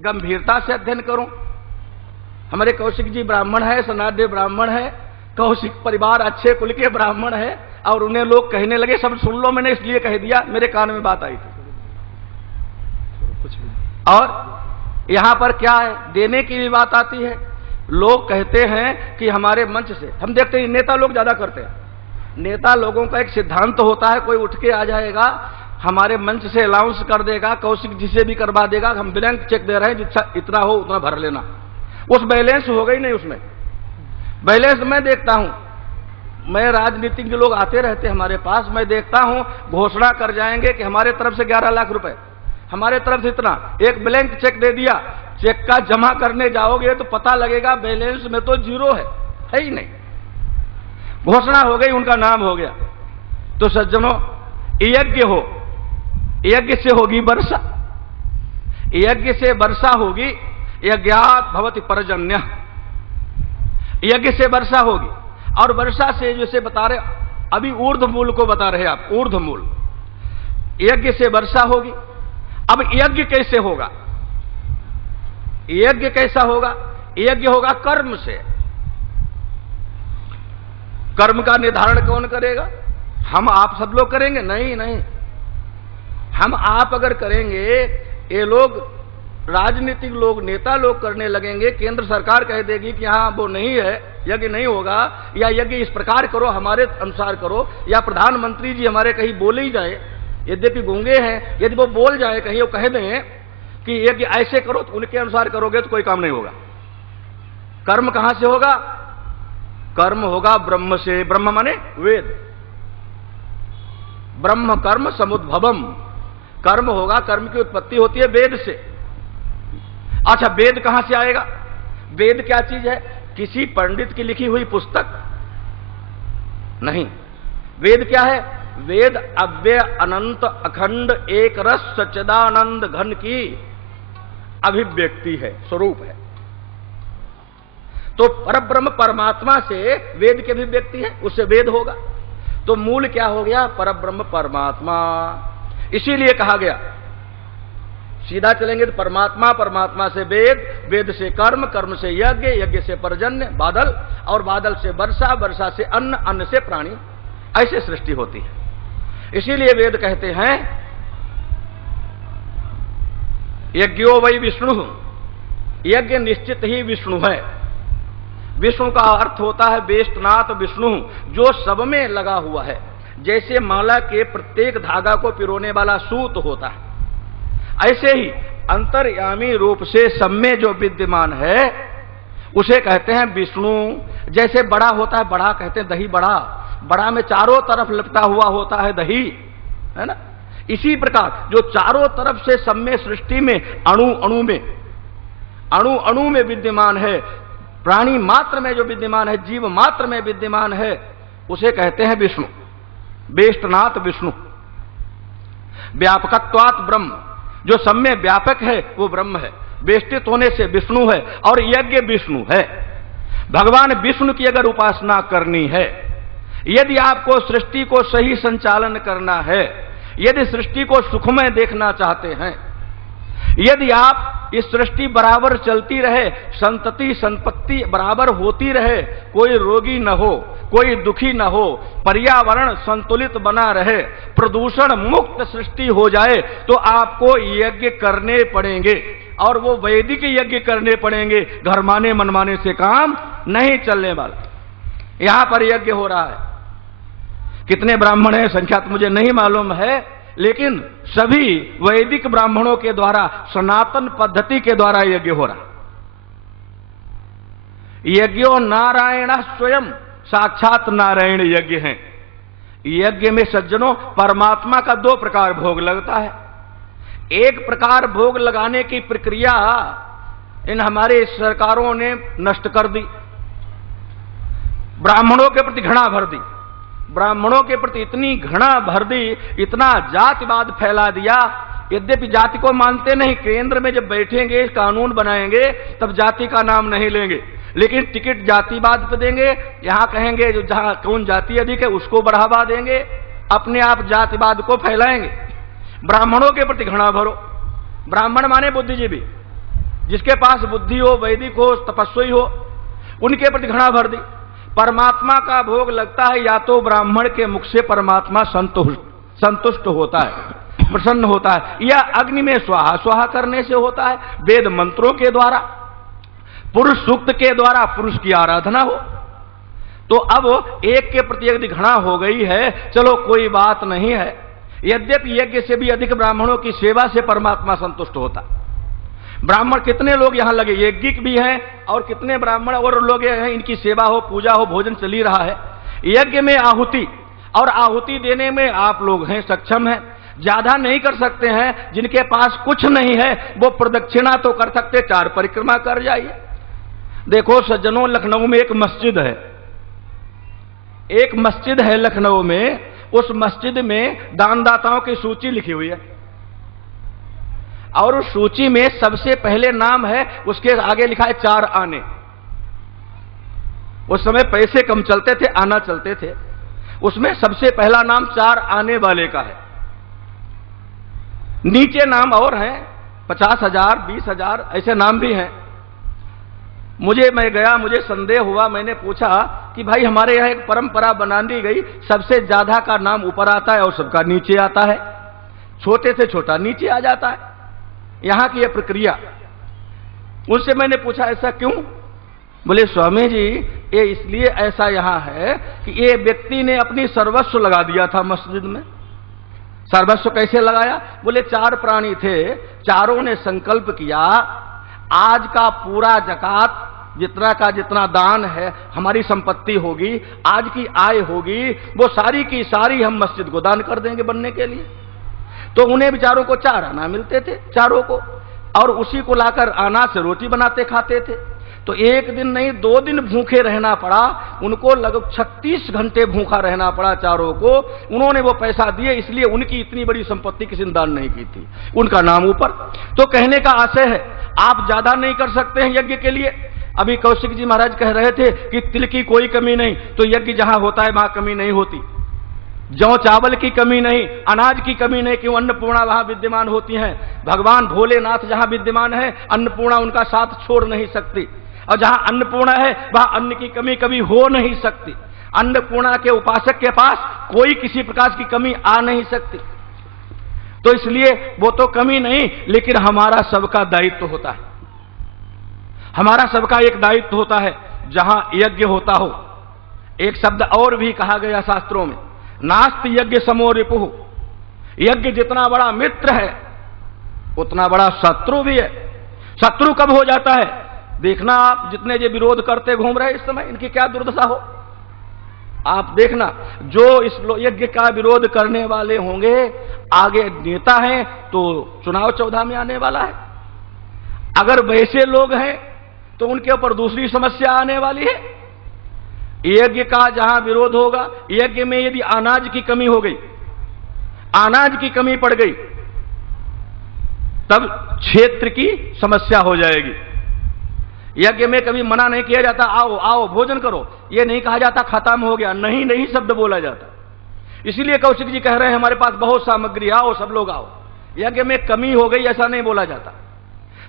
गंभीरता से अध्ययन करूं। हमारे कौशिक जी ब्राह्मण है, सनातन ब्राह्मण है, कौशिक परिवार अच्छे कुल के ब्राह्मण है, और उन्हें लोग कहने लगे, सब सुन लो, मैंने इसलिए कह दिया, मेरे कान में बात आई थी। और यहां पर क्या है, देने की भी बात आती है। लोग कहते हैं कि हमारे मंच से, हम देखते हैं नेता लोग ज्यादा करते हैं, नेता लोगों का एक सिद्धांत होता है, कोई उठ के आ जाएगा हमारे मंच से अलाउंस कर देगा, कौशिक जी से भी करवा देगा, हम ब्लैंक चेक दे रहे हैं, जितना इतना हो उतना भर लेना। उस बैलेंस हो गई नहीं, उसमें बैलेंस मैं देखता हूं, मैं राजनीतिक जो लोग आते रहते हैं हमारे पास, मैं देखता हूं घोषणा कर जाएंगे कि हमारे तरफ से 11 लाख रुपए, हमारे तरफ से इतना, एक ब्लैंक चेक दे दिया, चेक का जमा करने जाओगे तो पता लगेगा बैलेंस में तो जीरो है ही नहीं। घोषणा हो गई, उनका नाम हो गया। तो सज्जनों, यज्ञ हो, यज्ञ से होगी वर्षा, यज्ञ से वर्षा होगी, यज्ञात भवति पर्जन्य, यज्ञ से वर्षा होगी। और वर्षा से जैसे बता रहे, अभी ऊर्ध्वमूल को बता रहे आप, ऊर्ध्वमूल, यज्ञ से वर्षा होगी। अब यज्ञ कैसे होगा, यज्ञ कैसा होगा, यज्ञ होगा कर्म से। कर्म का निर्धारण कौन करेगा, हम आप सब लोग करेंगे? नहीं नहीं, हम आप अगर करेंगे, ये लोग राजनीतिक लोग, नेता लोग करने लगेंगे, केंद्र सरकार कह देगी कि हाँ वो नहीं है, यज्ञ नहीं होगा, या यज्ञ इस प्रकार करो, हमारे अनुसार करो, या प्रधानमंत्री जी हमारे कहीं बोले ही जाए, यद्यपि गूंगे हैं, यदि वो बोल जाए कहीं, वो कह दें कि यज्ञ ऐसे करो, तो उनके अनुसार करोगे तो कोई काम नहीं होगा। कर्म कहां से होगा, कर्म होगा ब्रह्म से। ब्रह्म माने वेद, ब्रह्म कर्म समुद्भवम, कर्म होगा, कर्म की उत्पत्ति होती है वेद से। अच्छा, वेद कहां से आएगा, वेद क्या चीज है, किसी पंडित की लिखी हुई पुस्तक नहीं। वेद क्या है, वेद अव्यय अनंत अखंड एक रस सच्चिदानंद घन की अभिव्यक्ति है, स्वरूप है। तो परब्रह्म परमात्मा से वेद की अभिव्यक्ति है, उससे वेद होगा। तो मूल क्या हो गया, परब्रह्म परमात्मा। इसीलिए कहा गया, सीधा चलेंगे तो परमात्मा, परमात्मा से वेद, वेद से कर्म, कर्म से यज्ञ, यज्ञ से पर्जन्य बादल, और बादल से वर्षा, वर्षा से अन्न, अन्न से प्राणी, ऐसे सृष्टि होती है। इसीलिए वेद कहते हैं यज्ञो वै विष्णु, यज्ञ निश्चित ही विष्णु है। विष्णु का अर्थ होता है वेष्टनाथ विष्णु, जो सब में लगा हुआ है। जैसे माला के प्रत्येक धागा को पिरोने वाला सूत होता है, ऐसे ही अंतर्यामी रूप से सब में जो विद्यमान है उसे कहते हैं विष्णु। जैसे बड़ा होता है, बड़ा कहते हैं दही बड़ा, बड़ा में चारों तरफ लिपटा हुआ होता है दही, है ना। इसी प्रकार जो चारों तरफ से सब में, सृष्टि में, अणु अणु में, अणु अणु में विद्यमान है, प्राणी मात्र में जो विद्यमान है, जीव मात्र में विद्यमान है, उसे कहते हैं विष्णु, वेष्टनाथ विष्णु। व्यापकत्वात् ब्रह्म, जो सब में व्यापक है वो ब्रह्म है, वेष्टित होने से विष्णु है, और यज्ञ विष्णु है। भगवान विष्णु की अगर उपासना करनी है, यदि आपको सृष्टि को सही संचालन करना है, यदि सृष्टि को सुखमय देखना चाहते हैं, यदि आप इस सृष्टि बराबर चलती रहे, संतति संपत्ति बराबर होती रहे, कोई रोगी न हो, कोई दुखी न हो, पर्यावरण संतुलित बना रहे, प्रदूषण मुक्त सृष्टि हो जाए, तो आपको यज्ञ करने पड़ेंगे, और वो वैदिक यज्ञ करने पड़ेंगे। घर माने मनमाने से काम नहीं चलने वाला। यहां पर यज्ञ हो रहा है, कितने ब्राह्मण हैं संख्या तो मुझे नहीं मालूम है, लेकिन सभी वैदिक ब्राह्मणों के द्वारा, सनातन पद्धति के द्वारा यज्ञ हो रहा। यज्ञो नारायण स्वयं, साक्षात नारायण यज्ञ हैं। यज्ञ में सज्जनों परमात्मा का दो प्रकार भोग लगता है। एक प्रकार भोग लगाने की प्रक्रिया इन हमारे सरकारों ने नष्ट कर दी, ब्राह्मणों के प्रति घृणा भर दी, ब्राह्मणों के प्रति इतनी घृणा भर दी, इतना जातिवाद फैला दिया। यद्यपि जाति को मानते नहीं, केंद्र में जब बैठेंगे, कानून बनाएंगे, तब जाति का नाम नहीं लेंगे, लेकिन टिकट जातिवाद पे देंगे। यहां कहेंगे जो जहां कौन जाति अधिक है उसको बढ़ावा देंगे, अपने आप जातिवाद को फैलाएंगे। ब्राह्मणों के प्रति घृणा भरो, ब्राह्मण माने बुद्धिजीवी, जिसके पास बुद्धि हो, वैदिक हो, तपस्वी हो, उनके प्रति घृणा भर दी। परमात्मा का भोग लगता है या तो ब्राह्मण के मुख से परमात्मा संतुष्ट होता है, प्रसन्न होता है, या अग्नि में स्वाहा स्वाहा करने से होता है, वेद मंत्रों के द्वारा, पुरुष सूक्त के द्वारा पुरुष की आराधना हो। तो अब एक के प्रति यदि घृणा हो गई है, चलो कोई बात नहीं है, यद्यपि यज्ञ से भी अधिक ब्राह्मणों की सेवा से परमात्मा संतुष्ट होता। ब्राह्मण कितने लोग यहां लगे, यज्ञिक भी हैं, और कितने ब्राह्मण और लोग हैं, इनकी सेवा हो, पूजा हो, भोजन चल ही रहा है। यज्ञ में आहुति, और आहुति देने में आप लोग हैं, सक्षम हैं, ज्यादा नहीं कर सकते हैं। जिनके पास कुछ नहीं है वो प्रदक्षिणा तो कर सकते, 4 परिक्रमा कर जाइए। देखो सज्जनों, लखनऊ में एक मस्जिद है, एक मस्जिद है लखनऊ में, उस मस्जिद में दानदाताओं की सूची लिखी हुई है, और उस सूची में सबसे पहले नाम है, उसके आगे लिखा है 4 आने। उस समय पैसे कम चलते थे, आना चलते थे, उसमें सबसे पहला नाम 4 आने वाले का है। नीचे नाम और हैं, 50,000, 20,000 ऐसे नाम भी हैं। मैं गया, मुझे संदेह हुआ, मैंने पूछा कि भाई हमारे यहां एक परंपरा बना दी गई, सबसे ज्यादा का नाम ऊपर आता है और सबका नीचे आता है, छोटे से छोटा नीचे आ जाता है, यहां की यह प्रक्रिया। उनसे मैंने पूछा ऐसा क्यों? बोले स्वामी जी ये इसलिए ऐसा यहां है कि ये व्यक्ति ने अपनी सर्वस्व लगा दिया था मस्जिद में। सर्वस्व कैसे लगाया? बोले 4 प्राणी थे, चारों ने संकल्प किया आज का पूरा जकात जितना का जितना दान है, हमारी संपत्ति होगी, आज की आय होगी, वो सारी की सारी हम मस्जिद को दान कर देंगे बनने के लिए। तो उन्हें बेचारों को 4 आना मिलते थे, चारों को, और उसी को लाकर आना से रोटी बनाते खाते थे। तो एक दिन नहीं 2 दिन भूखे रहना पड़ा उनको, लगभग 36 घंटे भूखा रहना पड़ा चारों को। उन्होंने वो पैसा दिए, इसलिए उनकी इतनी बड़ी संपत्ति किसी ने दान नहीं की थी, उनका नाम ऊपर। तो कहने का आशय है आप ज्यादा नहीं कर सकते हैं यज्ञ के लिए। अभी कौशिक जी महाराज कह रहे थे कि तिल की कोई कमी नहीं, तो यज्ञ जहां होता है वहां कमी नहीं होती। जौ चावल की कमी नहीं, अनाज की कमी नहीं, क्यों अन्नपूर्णा वहां विद्यमान होती है। भगवान भोलेनाथ जहां विद्यमान है, अन्नपूर्णा उनका साथ छोड़ नहीं सकती, और जहां अन्नपूर्णा है वहां अन्न की कमी कभी हो नहीं सकती। अन्नपूर्णा के उपासक के पास कोई किसी प्रकार की कमी आ नहीं सकती। तो इसलिए वो तो कमी नहीं, लेकिन हमारा सबका दायित्व होता है, हमारा सबका एक दायित्व होता है जहां यज्ञ होता हो। एक शब्द और भी कहा गया शास्त्रों में, नास्ति यज्ञ समो रिपुः। यज्ञ जितना बड़ा मित्र है उतना बड़ा शत्रु भी है। शत्रु कब हो जाता है? देखना आप, जितने ये विरोध करते घूम रहे इस समय, इनकी क्या दुर्दशा हो आप देखना। जो इस यज्ञ का विरोध करने वाले होंगे, आगे नेता हैं तो चुनाव 14 में आने वाला है। अगर वैसे लोग हैं तो उनके ऊपर दूसरी समस्या आने वाली है। यज्ञ का जहां विरोध होगा, यज्ञ में यदि अनाज की कमी हो गई, अनाज की कमी पड़ गई, तब क्षेत्र की समस्या हो जाएगी। यज्ञ में कभी मना नहीं किया जाता, आओ आओ भोजन करो, यह नहीं कहा जाता खत्म हो गया, नहीं नहीं शब्द बोला जाता। इसीलिए कौशिक जी कह रहे हैं हमारे पास बहुत सामग्री, आओ सब लोग आओ। यज्ञ में कमी हो गई ऐसा नहीं बोला जाता।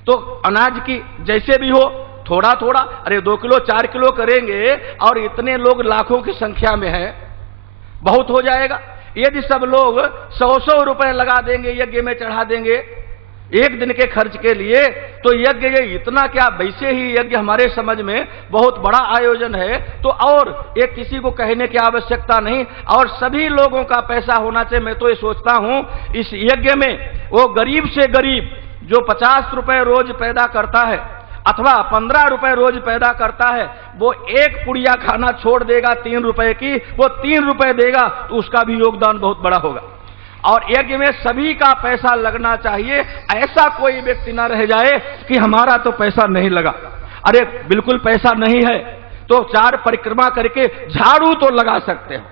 तो अनाज की जैसे भी हो, थोड़ा थोड़ा, अरे 2 किलो 4 किलो करेंगे, और इतने लोग लाखों की संख्या में हैं, बहुत हो जाएगा। यदि सब लोग 100-100 रुपए लगा देंगे, यज्ञ में चढ़ा देंगे एक दिन के खर्च के लिए, तो यज्ञ ये इतना क्या, वैसे ही यज्ञ हमारे समझ में बहुत बड़ा आयोजन है। तो और एक किसी को कहने की आवश्यकता नहीं, और सभी लोगों का पैसा होना चाहिए। मैं तो ये सोचता हूं इस यज्ञ में वो गरीब से गरीब जो 50 रुपए रोज पैदा करता है अथवा 15 रुपए रोज पैदा करता है, वो एक पुड़िया खाना छोड़ देगा 3 रुपए की, वो 3 रुपए देगा, तो उसका भी योगदान बहुत बड़ा होगा। और यज्ञ में सभी का पैसा लगना चाहिए, ऐसा कोई व्यक्ति ना रह जाए कि हमारा तो पैसा नहीं लगा। अरे बिल्कुल पैसा नहीं है तो 4 परिक्रमा करके झाड़ू तो लगा सकते हो,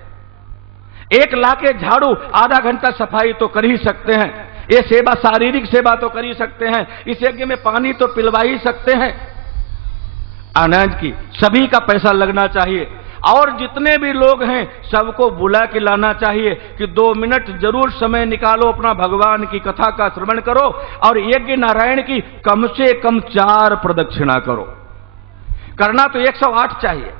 1 लाके झाड़ू, आधा घंटा सफाई तो कर ही सकते हैं। ये सेवा, शारीरिक सेवा तो कर ही सकते हैं। इस यज्ञ में पानी तो पिलवा ही सकते हैं। अनाज की सभी का पैसा लगना चाहिए। और जितने भी लोग हैं सबको बुला के लाना चाहिए कि 2 मिनट जरूर समय निकालो, अपना भगवान की कथा का श्रवण करो और यज्ञ नारायण की कम से कम 4 प्रदक्षिणा करो। करना तो 108 चाहिए,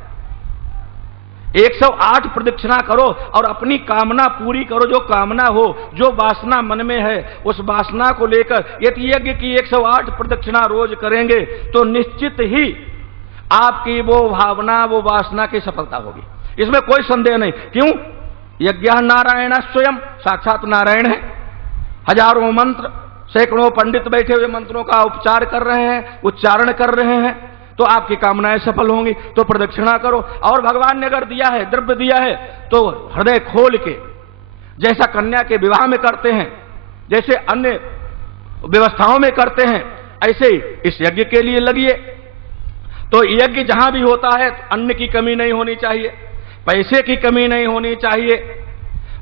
108 प्रदक्षिणा करो और अपनी कामना पूरी करो। जो कामना हो, जो वासना मन में है, उस वासना को लेकर यदि यज्ञ की 108 प्रदक्षिणा रोज करेंगे तो निश्चित ही आपकी वो भावना, वो वासना की सफलता होगी, इसमें कोई संदेह नहीं। क्यों? यज्ञ नारायण स्वयं, साक्षात नारायण है। हजारों मंत्र, सैकड़ों पंडित बैठे हुए मंत्रों का उपचार कर रहे हैं, उच्चारण कर रहे हैं, तो आपकी कामनाएं सफल होंगी। तो प्रदक्षिणा करो। और भगवान ने अगर दिया है, द्रव्य दिया है, तो हृदय खोल के, जैसा कन्या के विवाह में करते हैं, जैसे अन्य व्यवस्थाओं में करते हैं, ऐसे ही इस यज्ञ के लिए लगिए। तो यज्ञ जहां भी होता है अन्न की कमी नहीं होनी चाहिए, पैसे की कमी नहीं होनी चाहिए।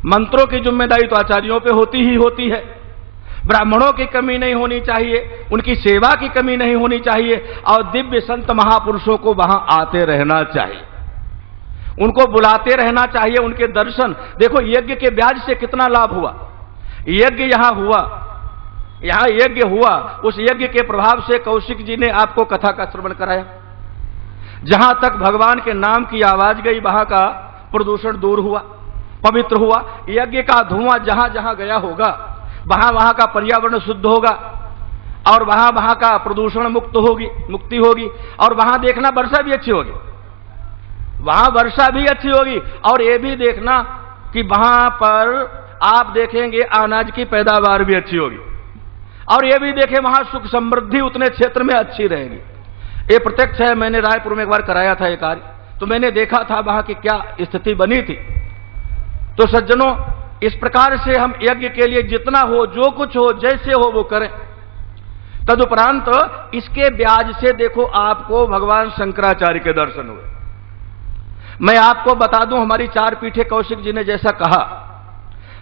मंत्रों की जिम्मेदारी तो आचार्यों पे होती ही होती है। ब्राह्मणों की कमी नहीं होनी चाहिए, उनकी सेवा की कमी नहीं होनी चाहिए और दिव्य संत महापुरुषों को वहां आते रहना चाहिए, उनको बुलाते रहना चाहिए, उनके दर्शन। देखो यज्ञ के ब्याज से कितना लाभ हुआ। यज्ञ यहां हुआ, यहां यज्ञ हुआ, उस यज्ञ के प्रभाव से कौशिक जी ने आपको कथा का श्रवण कराया। जहां तक भगवान के नाम की आवाज गई वहां का प्रदूषण दूर हुआ, पवित्र हुआ। यज्ञ का धुआं जहां जहां गया होगा वहां वहां का पर्यावरण शुद्ध होगा और वहां वहां का प्रदूषण मुक्ति होगी। और वहां देखना वर्षा भी अच्छी होगी, वहां वर्षा भी अच्छी होगी। और ये भी देखना कि वहां पर आप देखेंगे अनाज की पैदावार भी अच्छी होगी। और ये भी देखें वहां सुख समृद्धि उतने क्षेत्र में अच्छी रहेगी। ये प्रत्यक्ष है, मैंने रायपुर में एक बार कराया था ये कार्य, तो मैंने देखा था वहां की क्या स्थिति बनी थी। तो सज्जनों, इस प्रकार से हम यज्ञ के लिए जितना हो, जो कुछ हो, जैसे हो वो करें। तदुपरांत इसके ब्याज से देखो आपको भगवान शंकराचार्य के दर्शन हुए। मैं आपको बता दूं, हमारी 4 पीठे कौशिक जी ने जैसा कहा,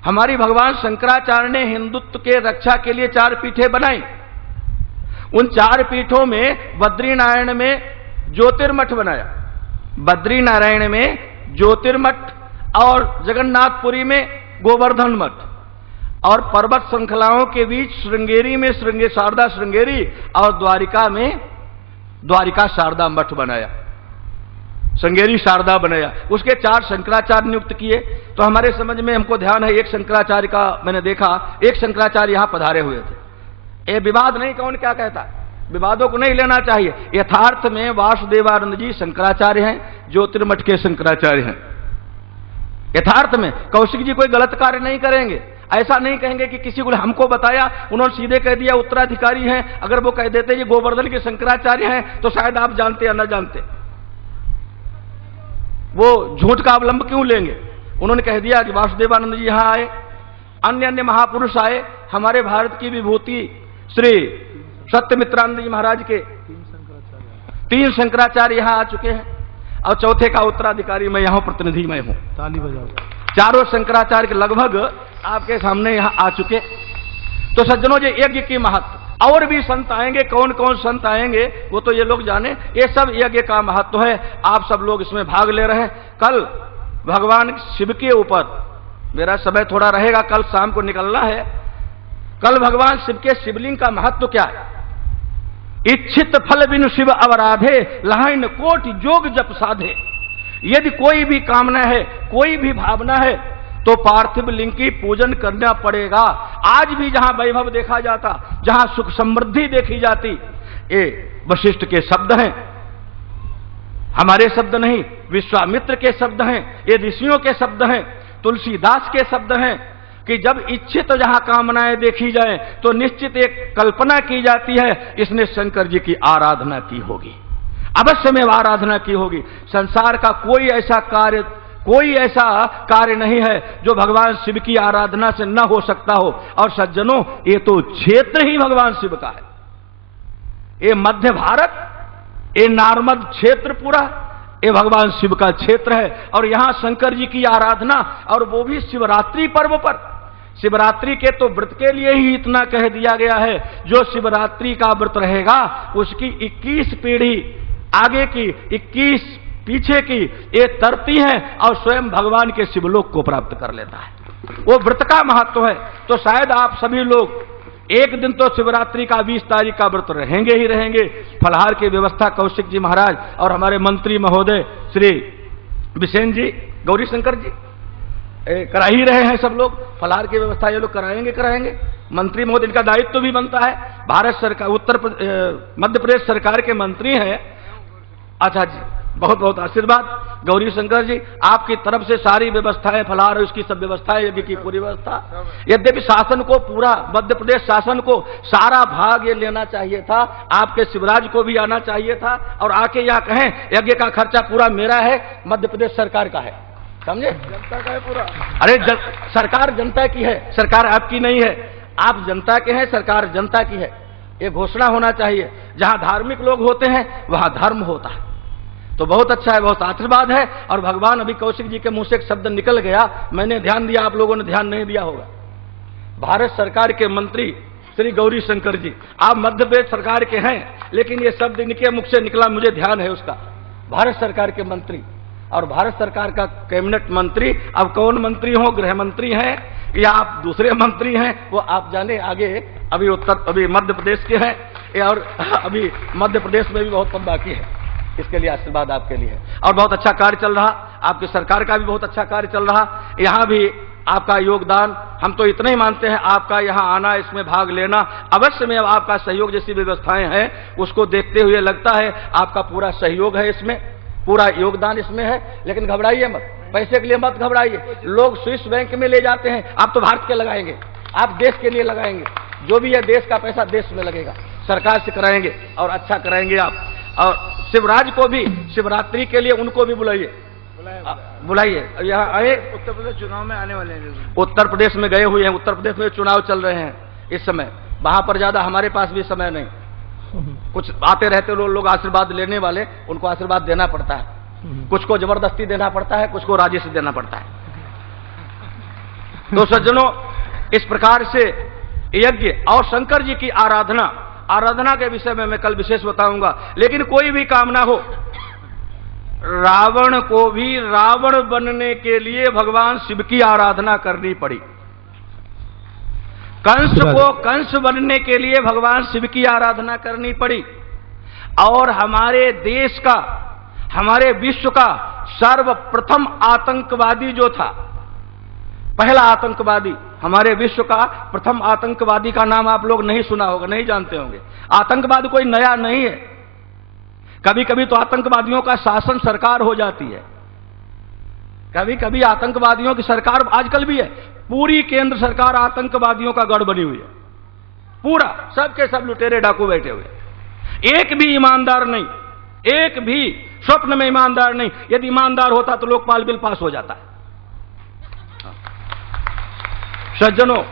हमारी भगवान शंकराचार्य ने हिंदुत्व के रक्षा के लिए 4 पीठे बनाई। उन 4 पीठों में बद्रीनारायण में ज्योतिर्मठ बनाया, बद्रीनारायण में ज्योतिर्मठ, और जगन्नाथपुरी में गोवर्धन मठ, और पर्वत श्रृंखलाओं के बीच श्रृंगेरी में शारदा श्रृंगेरी, और द्वारिका में द्वारिका शारदा मठ बनाया, श्रृंगेरी शारदा बनाया। उसके 4 शंकराचार्य नियुक्त किए। तो हमारे समझ में हमको ध्यान है, एक शंकराचार्य का मैंने देखा, एक शंकराचार्य यहां पधारे हुए थे। ये विवाद नहीं, कौन क्या कहता है, विवादों को नहीं लेना चाहिए। यथार्थ में वासुदेवानंद जी शंकराचार्य हैं, ज्योतिर्मठ के शंकराचार्य हैं। यथार्थ में कौशिक जी कोई गलत कार्य नहीं करेंगे। ऐसा नहीं कहेंगे कि किसी को हमको बताया, उन्होंने सीधे कह दिया उत्तराधिकारी हैं। अगर वो कह देते ये गोवर्धन के शंकराचार्य हैं तो शायद आप जानते या न जानते, वो झूठ का अवलंब क्यों लेंगे। उन्होंने कह दिया कि वासुदेवानंद जी यहां आए, अन्य अन्य महापुरुष आए, हमारे भारत की विभूति श्री सत्यमित्रानंद जी महाराज के 3 शंकराचार्य यहां आ चुके हैं, और चौथे का उत्तराधिकारी मैं यहां प्रतिनिधि मैं हूं। ताली बजाओ। 4 शंकराचार्य के लगभग आपके सामने यहां आ चुके। तो सज्जनों, ये यज्ञ की महत्व, और भी संत आएंगे, कौन कौन संत आएंगे वो तो ये लोग जाने। ये सब यज्ञ का महत्व है, आप सब लोग इसमें भाग ले रहे हैं। कल भगवान शिव के ऊपर, मेरा समय थोड़ा रहेगा, कल शाम को निकलना है। कल भगवान शिव के शिवलिंग का महत्व क्या है। इच्छित फल बिनु शिव अवराधे, लहाइन कोटि जोग जप साधे। यदि कोई भी कामना है, कोई भी भावना है, तो पार्थिव लिंग की पूजन करना पड़ेगा। आज भी जहां वैभव देखा जाता, जहां सुख समृद्धि देखी जाती, ये वशिष्ठ के शब्द हैं, हमारे शब्द नहीं, विश्वामित्र के शब्द हैं, ये ऋषियों के शब्द हैं, तुलसीदास के शब्द हैं कि जब इच्छित जहां कामनाएं देखी जाए तो निश्चित एक कल्पना की जाती है, इसने शंकर जी की आराधना की होगी, अवश्य में आराधना की होगी। संसार का कोई ऐसा कार्य नहीं है जो भगवान शिव की आराधना से न हो सकता हो। और सज्जनों, ये तो क्षेत्र ही भगवान शिव का है। ये मध्य भारत, ये नार्मद क्षेत्र पूरा, ये भगवान शिव का क्षेत्र है। और यहां शंकर जी की आराधना, और वो भी शिवरात्रि पर्व पर। शिवरात्रि के तो व्रत के लिए ही इतना कह दिया गया है, जो शिवरात्रि का व्रत रहेगा उसकी 21 पीढ़ी, आगे की 21 पीछे की ये तरती हैं और स्वयं भगवान के शिवलोक को प्राप्त कर लेता है। वो व्रत का महत्व है। तो शायद आप सभी लोग एक दिन तो शिवरात्रि का 20 तारीख का व्रत रहेंगे ही रहेंगे। फलहार की व्यवस्था कौशिक जी महाराज और हमारे मंत्री महोदय श्री बिसेन जी, गौरी शंकर जी करा ही रहे हैं। सब लोग फलहार की व्यवस्था ये लोग कराएंगे। मंत्री महोदय, इनका दायित्व भी बनता है। भारत सरकार मध्य प्रदेश सरकार के मंत्री हैं। अच्छा जी, बहुत बहुत आशीर्वाद। गौरी शंकर जी, आपकी तरफ से सारी व्यवस्थाएं, फलहार उसकी सब व्यवस्थाएं, यज्ञ की पूरी व्यवस्था। यद्यपि शासन को, पूरा मध्य प्रदेश शासन को सारा भाग ये लेना चाहिए था, आपके शिवराज को भी आना चाहिए था और आके यहाँ कहें यज्ञ का खर्चा पूरा मेरा है, मध्य प्रदेश सरकार का है। समझे? जनता का है पूरा। अरे सरकार जनता की है, सरकार आपकी नहीं है। आप जनता के हैं, सरकार जनता की है। ये घोषणा होना चाहिए। जहां धार्मिक लोग होते हैं वहां धर्म होता है। तो बहुत अच्छा है, बहुत आशीर्वाद है। और भगवान, अभी कौशिक जी के मुंह से एक शब्द निकल गया, मैंने ध्यान दिया, आप लोगों ने ध्यान नहीं दिया होगा। भारत सरकार के मंत्री श्री गौरी शंकर जी, आप मध्य प्रदेश सरकार के हैं, लेकिन ये शब्द इनके मुख से निकला, मुझे ध्यान है उसका। भारत सरकार के मंत्री और भारत सरकार का कैबिनेट मंत्री, अब कौन मंत्री हो, गृह मंत्री हैं या आप दूसरे मंत्री हैं, वो आप जाने। आगे अभी मध्य प्रदेश के हैं और अभी मध्य प्रदेश में भी बहुत कम बाकी है। इसके लिए आशीर्वाद आपके लिए है। और बहुत अच्छा कार्य चल रहा, आपकी सरकार का भी बहुत अच्छा कार्य चल रहा। यहाँ भी आपका योगदान, हम तो इतना ही मानते हैं, आपका यहाँ आना, इसमें भाग लेना अवश्य में, आपका सहयोग जैसी व्यवस्थाएं हैं उसको देखते हुए लगता है आपका पूरा सहयोग है, इसमें पूरा योगदान इसमें है। लेकिन घबराइए मत, पैसे के लिए मत घबराइए। लोग स्विस बैंक में ले जाते हैं, आप तो भारत के लगाएंगे, आप देश के लिए लगाएंगे। जो भी है देश का पैसा देश में लगेगा, सरकार से कराएंगे और अच्छा कराएंगे आप। और शिवराज को भी शिवरात्रि के लिए उनको भी बुलाइए। यहाँ आए, उत्तर प्रदेश चुनाव में आने वाले हैं। उत्तर प्रदेश में गए हुए हैं, उत्तर प्रदेश में चुनाव चल रहे हैं इस समय। वहां पर ज्यादा हमारे पास भी समय नहीं, कुछ आते रहते लोग आशीर्वाद लेने वाले, उनको आशीर्वाद देना पड़ता है। कुछ को जबरदस्ती देना पड़ता है, कुछ को राजी से देना पड़ता है। तो सज्जनों, इस प्रकार से यज्ञ और शंकर जी की आराधना के विषय में मैं कल विशेष बताऊंगा। लेकिन कोई भी कामना हो, रावण को भी रावण बनने के लिए भगवान शिव की आराधना करनी पड़ी। कंस को कंस बनने के लिए भगवान शिव की आराधना करनी पड़ी। और हमारे देश का, हमारे विश्व का सर्वप्रथम आतंकवादी जो था, पहला आतंकवादी, हमारे विश्व का प्रथम आतंकवादी का नाम आप लोग नहीं सुना होगा, नहीं जानते होंगे। आतंकवाद कोई नया नहीं है। कभी कभी तो आतंकवादियों का शासन सरकार हो जाती है, कभी कभी आतंकवादियों की सरकार आजकल भी है। पूरी केंद्र सरकार आतंकवादियों का गढ़ बनी हुई है, पूरा, सबके सब लुटेरे डाकू बैठे हुए। एक भी ईमानदार नहीं, एक भी स्वप्न में ईमानदार नहीं। यदि ईमानदार होता तो लोकपाल बिल पास हो जाता है। सज्जनों,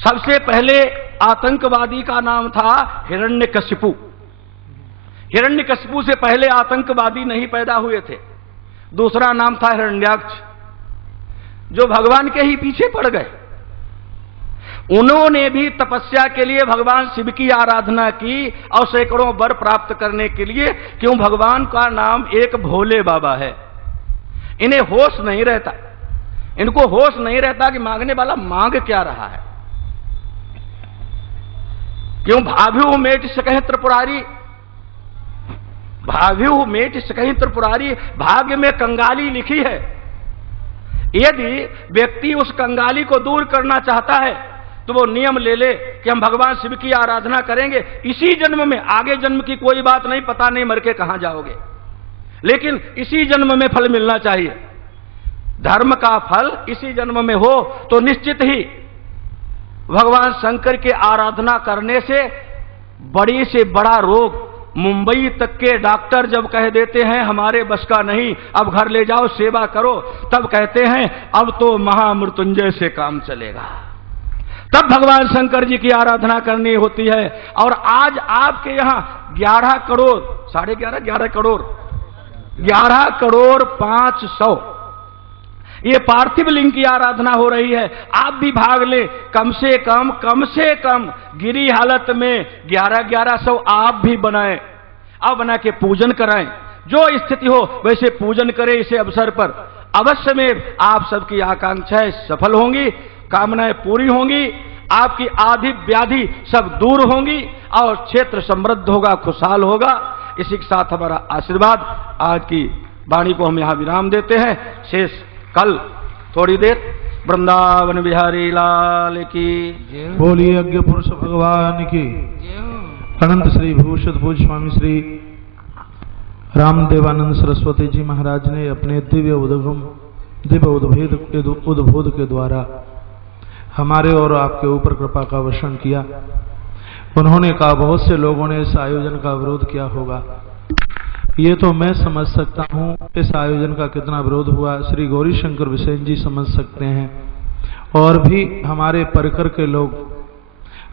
सबसे पहले आतंकवादी का नाम था हिरण्यकशिपु। हिरण्यकशिपु से पहले आतंकवादी नहीं पैदा हुए थे। दूसरा नाम था हिरण्याक्ष, जो भगवान के ही पीछे पड़ गए। उन्होंने भी तपस्या के लिए भगवान शिव की आराधना की और सैकड़ों वर प्राप्त करने के लिए। क्यों? भगवान का नाम एक भोले बाबा है। इन्हें होश नहीं रहता, इनको होश नहीं रहता कि मांगने वाला मांग क्या रहा है। क्यों? भाव्यु मेट सकहि त्रिपुरारी, भाव्यु मेट सकहि त्रिपुरारी, भाग्य में कंगाली लिखी है। यदि व्यक्ति उस कंगाली को दूर करना चाहता है तो वो नियम ले ले कि हम भगवान शिव की आराधना करेंगे इसी जन्म में। आगे जन्म की कोई बात नहीं, पता नहीं मर के कहां जाओगे, लेकिन इसी जन्म में फल मिलना चाहिए। धर्म का फल इसी जन्म में हो तो निश्चित ही भगवान शंकर की आराधना करने से बड़ी से बड़ा रोग, मुंबई तक के डॉक्टर जब कह देते हैं हमारे बस का नहीं, अब घर ले जाओ सेवा करो, तब कहते हैं अब तो महामृत्युंजय से काम चलेगा। तब भगवान शंकर जी की आराधना करनी होती है। और आज आपके यहां 11 करोड़, 11.5, 11 करोड़, 11 करोड़ 500 ये पार्थिव लिंग की आराधना हो रही है। आप भी भाग लें। कम से कम गिरी हालत में 1100 आप भी बनाएं, अब बना के पूजन कराएं। जो स्थिति हो वैसे पूजन करें इसे अवसर पर। अवश्य में आप सबकी आकांक्षाएं सफल होंगी, कामनाएं पूरी होंगी, आपकी आदि व्याधि सब दूर होंगी और क्षेत्र समृद्ध होगा, खुशहाल होगा। इसी के साथ हमारा आशीर्वाद। आज की वाणी को हम यहां विराम देते हैं। शेष कल थोड़ी देर वृंदावन बिहारी लाल की बोलिए। यज्ञ पुरुष भगवान की अनंत श्री भूषित पूज्य स्वामी श्री रामदेवानंद सरस्वती जी महाराज ने अपने दिव्य उद्बोध के द्वारा हमारे और आपके ऊपर कृपा का वर्षण किया। उन्होंने कहा बहुत से लोगों ने इस आयोजन का विरोध किया होगा। ये तो मैं समझ सकता हूँ इस आयोजन का कितना विरोध हुआ, श्री गौरी शंकर बिसेन जी समझ सकते हैं, और भी हमारे परिकर के लोग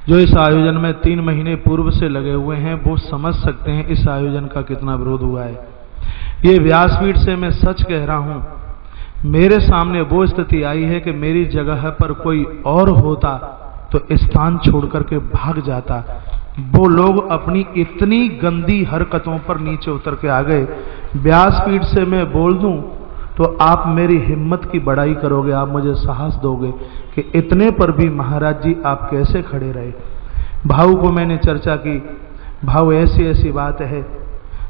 जो इस आयोजन में 3 महीने पूर्व से लगे हुए हैं वो समझ सकते हैं इस आयोजन का कितना विरोध हुआ है। ये व्यासपीठ से मैं सच कह रहा हूँ, मेरे सामने वो स्थिति आई है कि मेरी जगह पर कोई और होता तो स्थान छोड़ करके भाग जाता। वो लोग अपनी इतनी गंदी हरकतों पर नीचे उतर के आ गए। व्यासपीठ से मैं बोल दूं तो आप मेरी हिम्मत की बड़ाई करोगे, आप मुझे साहस दोगे कि इतने पर भी महाराज जी आप कैसे खड़े रहे। भाऊ को मैंने चर्चा की, भाऊ ऐसी ऐसी बात है,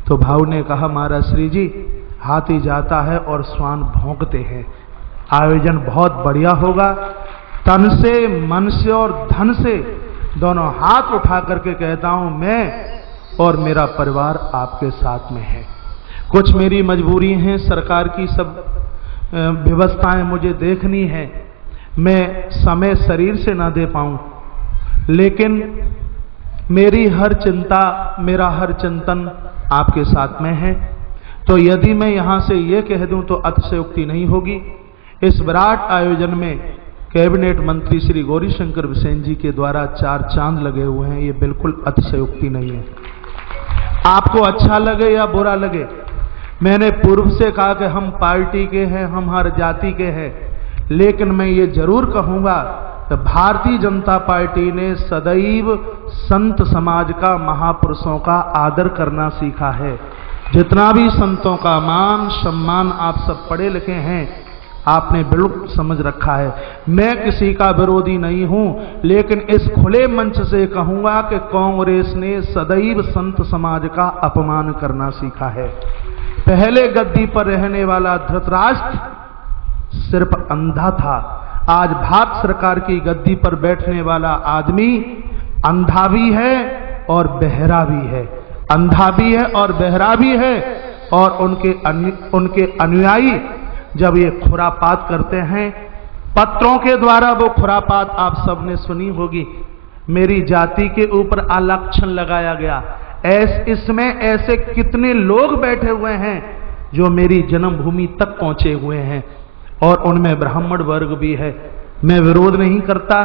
तो भाऊ ने कहा महाराज श्री जी हाथी जाता है और स्वान भौंकते हैं, आयोजन बहुत बढ़िया होगा, तन से मन से और धन से दोनों हाथ उठा करके कहता हूं मैं और मेरा परिवार आपके साथ में है। कुछ मेरी मजबूरी है, सरकार की सब व्यवस्थाएं मुझे देखनी है, मैं समय शरीर से ना दे पाऊं, लेकिन मेरी हर चिंता, मेरा हर चिंतन आपके साथ में है। तो यदि मैं यहां से ये कह दूं तो अतिशयोक्ति नहीं होगी। इस विराट आयोजन में कैबिनेट मंत्री श्री गौरी शंकर बिसेन जी के द्वारा 4 चांद लगे हुए हैं, ये बिल्कुल अतिशयोक्ति नहीं है। आपको अच्छा लगे या बुरा लगे, मैंने पूर्व से कहा कि हम पार्टी के हैं, हम हर जाति के हैं, लेकिन मैं ये जरूर कहूंगा कि भारतीय जनता पार्टी ने सदैव संत समाज का, महापुरुषों का आदर करना सीखा है। जितना भी संतों का मान सम्मान आप सब पढ़े लिखे हैं, आपने बिल्कुल समझ रखा है। मैं किसी का विरोधी नहीं हूं, लेकिन इस खुले मंच से कहूंगा कि कांग्रेस ने सदैव संत समाज का अपमान करना सीखा है। पहले गद्दी पर रहने वाला धृतराष्ट्र सिर्फ अंधा था, आज भारत सरकार की गद्दी पर बैठने वाला आदमी अंधा भी है और बहरा भी है, अंधा भी है और बहरा भी है। और उनके अनुयायी जब ये खुरापात करते हैं, पत्रों के द्वारा वो खुरापात आप सबने सुनी होगी, मेरी जाति के ऊपर आलक्षण लगाया गया। इसमें ऐसे कितने लोग बैठे हुए हैं जो मेरी जन्मभूमि तक पहुंचे हुए हैं, और उनमें ब्राह्मण वर्ग भी है। मैं विरोध नहीं करता,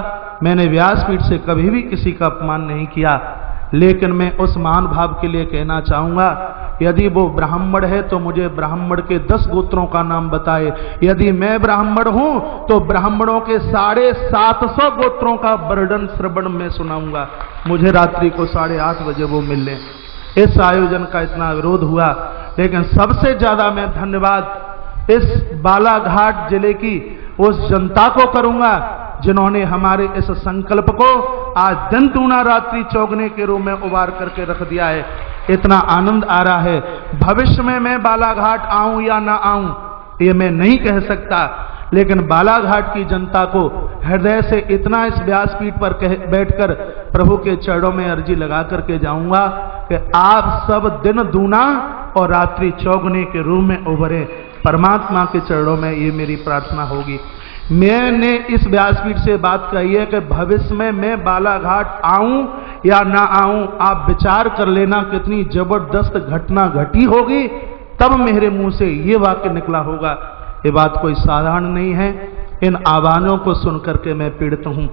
मैंने व्यासपीठ से कभी भी किसी का अपमान नहीं किया, लेकिन मैं उस महान भाव के लिए कहना चाहूंगा, यदि वो ब्राह्मण है तो मुझे ब्राह्मण के 10 गोत्रों का नाम बताए। यदि मैं ब्राह्मण हूं तो ब्राह्मणों के 750 गोत्रों का वर्णन श्रवण में सुनाऊंगा, मुझे रात्रि को 8:30 बजे वो मिल लें। इस आयोजन का इतना विरोध हुआ, लेकिन सबसे ज्यादा मैं धन्यवाद इस बालाघाट जिले की उस जनता को करूंगा जिन्होंने हमारे इस संकल्प को आज दिन दूना रात्रि चौगने के रूप में उबार करके रख दिया है। इतना आनंद आ रहा है। भविष्य में मैं बालाघाट आऊं या ना आऊं ये मैं नहीं कह सकता, लेकिन बालाघाट की जनता को हृदय से इतना इस व्यासपीठ पर बैठकर प्रभु के चरणों में अर्जी लगा करके जाऊंगा कि आप सब दिन दूना और रात्रि चौगने के रूप में उभरे। परमात्मा के चरणों में ये मेरी प्रार्थना होगी। मैंने इस व्यासपीठ से बात कही है कि भविष्य में मैं बालाघाट आऊं या ना आऊं, आप विचार कर लेना कितनी जबरदस्त घटना घटी होगी, तब मेरे मुंह से ये वाक्य निकला होगा। ये बात कोई साधारण नहीं है। इन आह्वानों को सुनकर के मैं पीड़ित हूं।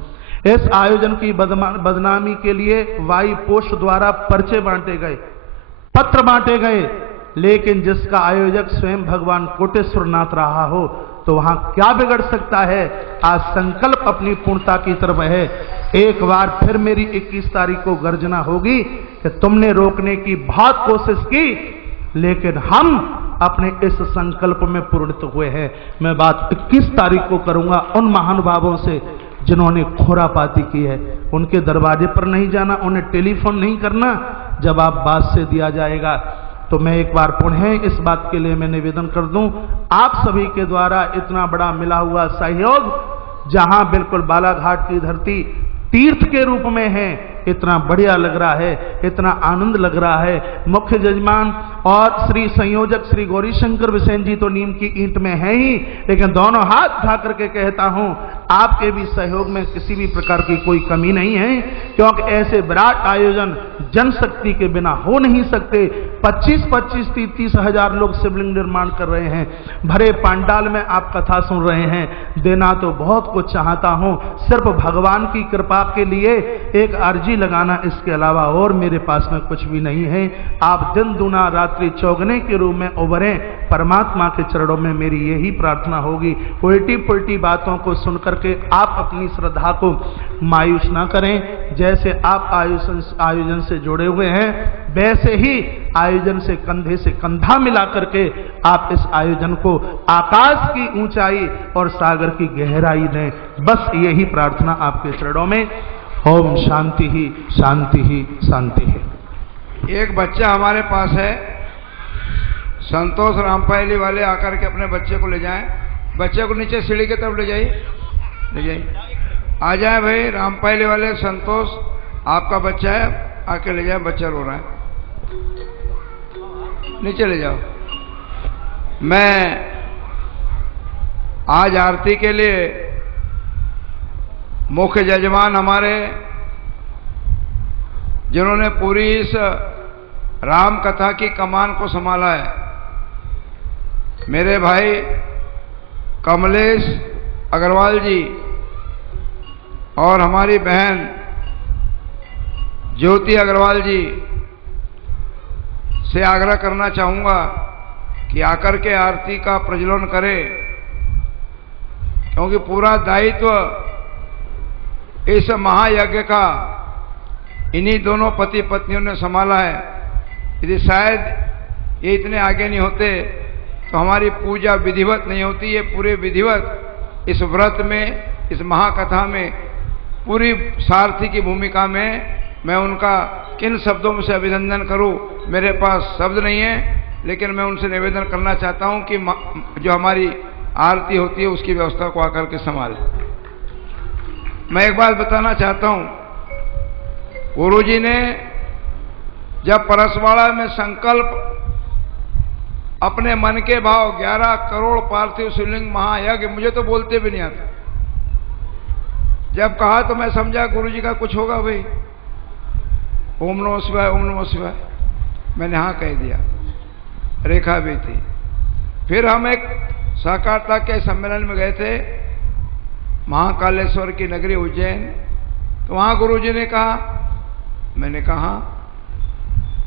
इस आयोजन की बदनामी के लिए वाई पोस्ट द्वारा पर्चे बांटे गए, पत्र बांटे गए, लेकिन जिसका आयोजक स्वयं भगवान कोटेश्वर नाथ रहा हो तो वहां क्या बिगड़ सकता है। आज संकल्प अपनी पूर्णता की तरफ है। एक बार फिर मेरी 21 तारीख को गर्जना होगी कि तुमने रोकने की बहुत कोशिश की, लेकिन हम अपने इस संकल्प में पूर्णित हुए हैं। मैं बात 21 तारीख को करूंगा उन महानुभावों से जिन्होंने खुरापाती की है। उनके दरवाजे पर नहीं जाना, उन्हें टेलीफोन नहीं करना, जवाब बाद से दिया जाएगा। तो मैं एक बार पुनः इस बात के लिए मैं निवेदन कर दूं, आप सभी के द्वारा इतना बड़ा मिला हुआ सहयोग, जहां बिल्कुल बालाघाट की धरती तीर्थ के रूप में है, इतना बढ़िया लग रहा है, इतना आनंद लग रहा है। मुख्य जजमान और श्री संयोजक श्री गौरीशंकर बिसेन जी तो नीम की ईंट में है ही, लेकिन दोनों हाथ उठा करके कहता हूं आपके भी सहयोग में किसी भी प्रकार की कोई कमी नहीं है, क्योंकि ऐसे विराट आयोजन जनशक्ति के बिना हो नहीं सकते। 25-25, 30 हजार लोग शिवलिंग निर्माण कर रहे हैं, भरे पांडाल में आप कथा सुन रहे हैं। देना तो बहुत कुछ चाहता हूं, सिर्फ भगवान की कृपा के लिए एक अर्जी लगाना, इसके अलावा और मेरे पास में कुछ भी नहीं है। आप दिन दुना रात्रि चौगने के रूप में उभरें, परमात्मा के चरणों में मेरी यही प्रार्थना होगी। उल्टी पुल्टी बातों को सुनकर के आप अपनी श्रद्धा को मायूस ना करें। जैसे आप आयोजन से जुड़े हुए हैं, वैसे ही आयोजन से कंधे से कंधा मिला करके आप इस आयोजन को आकाश की ऊंचाई और सागर की गहराई दें। बस यही प्रार्थना आपके चरणों में। ओम शांति ही शांति ही शांति है। एक बच्चा हमारे पास है, संतोष रामपायली वाले आकर के अपने बच्चे को ले जाएं। बच्चे को नीचे सीढ़ी की तरफ ले जाइए, ले जाइए, आ जाए भाई। रामपायली वाले संतोष, आपका बच्चा है, आके ले जाए, बच्चा रो रहा है, नीचे ले जाओ। मैं आज आरती के लिए मुख्य जजमान हमारे, जिन्होंने पूरी इस राम कथा की कमान को संभाला है, मेरे भाई कमलेश अग्रवाल जी और हमारी बहन ज्योति अग्रवाल जी से आग्रह करना चाहूंगा कि आकर के आरती का प्रज्वलन करें, क्योंकि पूरा दायित्व इस महायज्ञ का इन्हीं दोनों पति पत्नियों ने संभाला है। यदि शायद ये इतने आगे नहीं होते तो हमारी पूजा विधिवत नहीं होती। ये पूरे विधिवत इस व्रत में, इस महाकथा में पूरी सारथी की भूमिका में मैं उनका किन शब्दों में से अभिनंदन करूं, मेरे पास शब्द नहीं है। लेकिन मैं उनसे निवेदन करना चाहता हूं कि जो हमारी आरती होती है उसकी व्यवस्था को आकर के संभालें। मैं एक बात बताना चाहता हूं, गुरुजी ने जब परसवाड़ा में संकल्प अपने मन के भाव 11 करोड़ पार्थिव शिवलिंग महायज्ञ, मुझे तो बोलते भी नहीं आता, जब कहा तो मैं समझा गुरुजी का कुछ होगा भाई, ओम नमः शिवाय, ओम नमः शिवाय, मैंने हाँ कह दिया, रेखा भी थी। फिर हम एक सहकारिता के सम्मेलन में गए थे, महाकालेश्वर की नगरी उज्जैन, तो वहां गुरुजी ने कहा, मैंने कहा।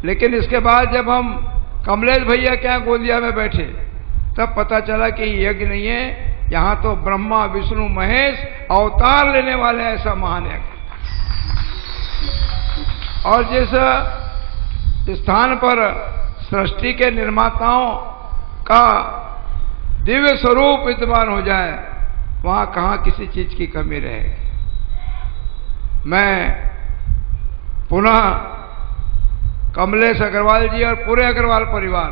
लेकिन इसके बाद जब हम कमलेश भैया क्या गोदिया में बैठे, तब पता चला कि यज्ञ नहीं है, यहां तो ब्रह्मा विष्णु महेश अवतार लेने वाले हैं, ऐसा महान यज्ञ। और जिस स्थान पर सृष्टि के निर्माताओं का दिव्य स्वरूप विद्यमान हो जाए, वहां कहां किसी चीज की कमी रहे। मैं पुनः कमलेश अग्रवाल जी और पूरे अग्रवाल परिवार